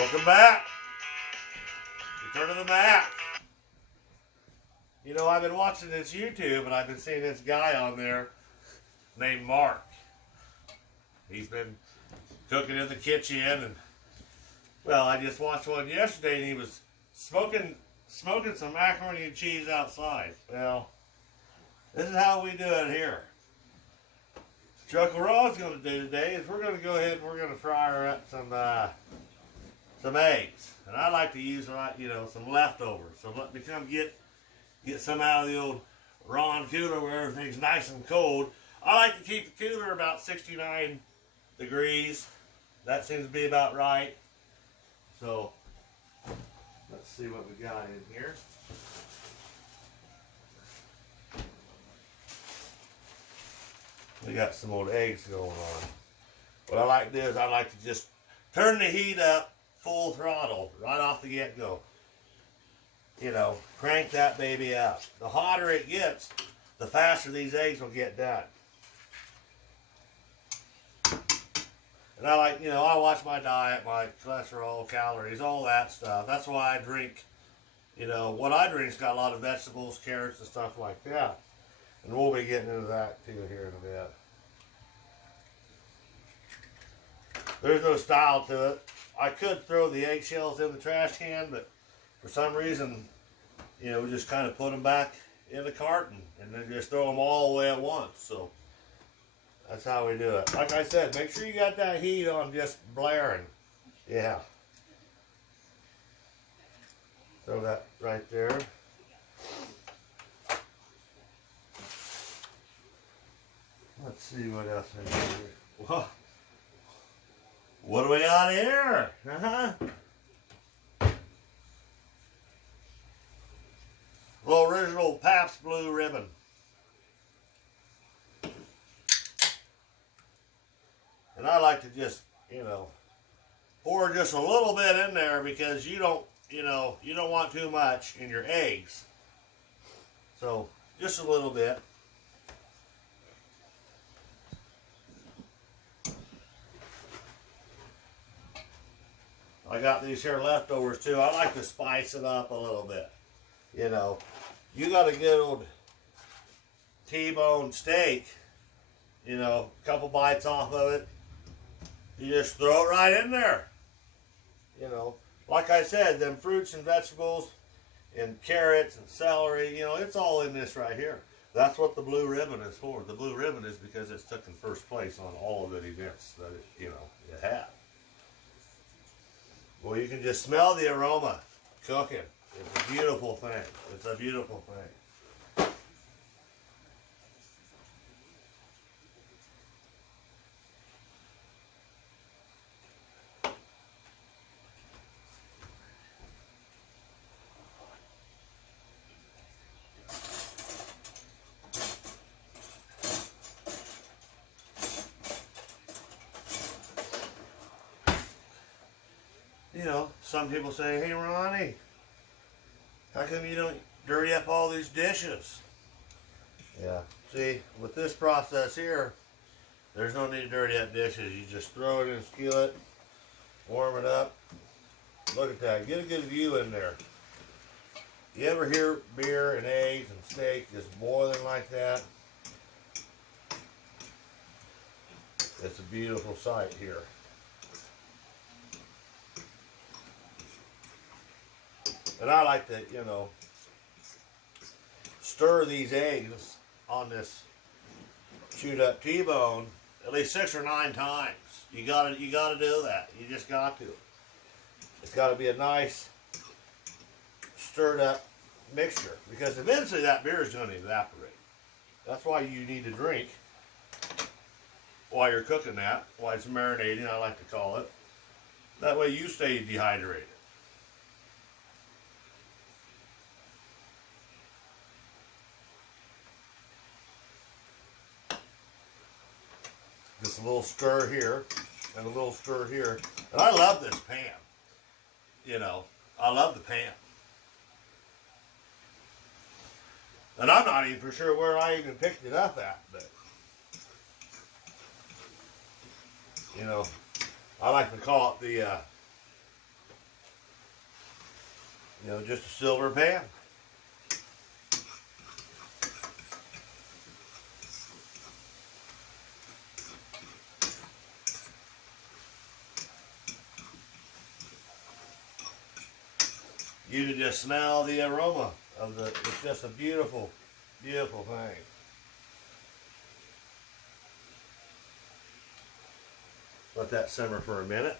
Welcome back. Return to the mat. You know, I've been watching this YouTube and I've been seeing this guy on there named Mark. He's been cooking in the kitchen and, well, I just watched one yesterday and he was smoking some macaroni and cheese outside. Well, this is how we do it here. So what we're all going to do today is we're going to go ahead and we're going to fry up some eggs. And I like to use, some leftovers. So let me come get some out of the old Ron cooler where everything's nice and cold. I like to keep the cooler about 69 degrees. That seems to be about right. So let's see what we got in here. We got some old eggs going on. What I like to do is I like to just turn the heat up full throttle right off the get-go. You know, crank that baby up. The hotter it gets, the faster these eggs will get done. And I like, I watch my diet, my cholesterol, calories, all that stuff. That's why I drink, what I drink's got a lot of vegetables, carrots, and stuff like that. And we'll be getting into that too here in a bit. There's no style to it. I could throw the eggshells in the trash can, but for some reason, we just kind of put them back in the carton and then just throw them all away at once. So that's how we do it. Like I said, make sure you got that heat on just blaring. Yeah. Throw that right there. Let's see what else I got here. Whoa. What do we got here? Little original Pabst Blue Ribbon. And I like to just, pour just a little bit in there because you don't want too much in your eggs. So just a little bit. I got these here leftovers too. I like to spice it up a little bit. You got a good old T-bone steak, a couple bites off of it. You just throw it right in there. Like I said, them fruits and vegetables and carrots and celery, it's all in this right here. That's what the blue ribbon is for. The blue ribbon is because it's taken first place on all of the events that it had. Well, you can just smell the aroma cooking. It's a beautiful thing. It's a beautiful thing. Some people say, hey, Ronnie, how come you don't dirty up all these dishes? Yeah, see, with this process here, there's no need to dirty up dishes. You just throw it in a skillet, warm it up. Look at that. Get a good view in there. You ever hear beer and eggs and steak just boiling like that? It's a beautiful sight here. And I like to, stir these eggs on this chewed up T-bone at least 6 or 9 times. You gotta do that. You just got to. It's got to be a nice stirred up mixture because eventually that beer is going to evaporate. That's why you need to drink while you're cooking that, while it's marinating, I like to call it. That way you stay dehydrated. Just a little stir here and a little stir here. And I love this pan. I love the pan. And I'm not even for sure where I even picked it up at, but I like to call it You know, just a silver pan. You can just smell the aroma of the, it's just a beautiful, beautiful thing. Let that simmer for a minute.